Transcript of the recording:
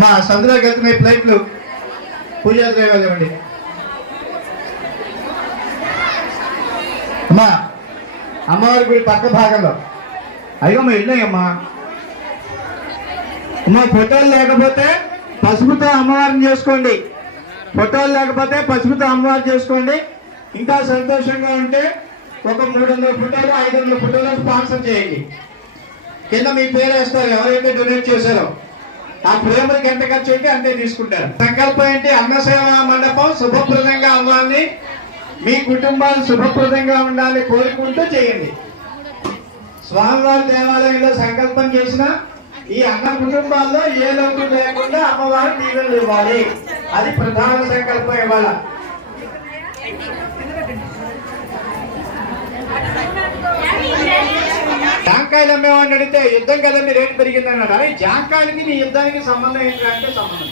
మా సందులోకి వెళ్తున్నాయి ప్లేట్లు పూజా ద్రవ్యాలు ఇవ్వండి. అమ్మా అమ్మవారి గుడి పక్క భాగంలో అయ్యమ్మా వెళ్ళాయమ్మా. అమ్మా ఫోటోలు లేకపోతే పసుపుతో అమ్మవారిని చేసుకోండి. ఫోటోలు లేకపోతే పసుపుతో అమ్మవారు చేసుకోండి. ఇంకా సంతోషంగా ఉంటే ఒక 300 ఫోటోలు 500 ఫోటోలు స్పాన్సర్ చేయండి. కింద మీ పేరు వేస్తారు. ఎవరైతే డొనేట్ చేశారో ఆ ప్రేమకి ఎంత ఖర్చు అయితే అంతే తీసుకుంటారు. సంకల్పం ఏంటి? అన్నసేవ మండపం శుభప్రదంగా అవ్వాలి, మీ కుటుంబాలు శుభప్రదంగా ఉండాలి కోరుకుంటూ చేయండి. స్వామివారి దేవాలయంలో సంకల్పం చేసిన ఈ అన్న కుటుంబాల్లో ఏ లోటు లేకుండా అమ్మవారి దీవెనలు ఇవ్వాలి. అది ప్రధాన సంకల్పం. ఇవాళ జాంకాయలు అమ్మేవాడిని అడిగితే యుద్ధం కదండి రేటు పెరిగిందన్నాడు. అరే జాంకాయలకి నీ యుద్ధానికి సంబంధం ఏంటంటే సంబంధం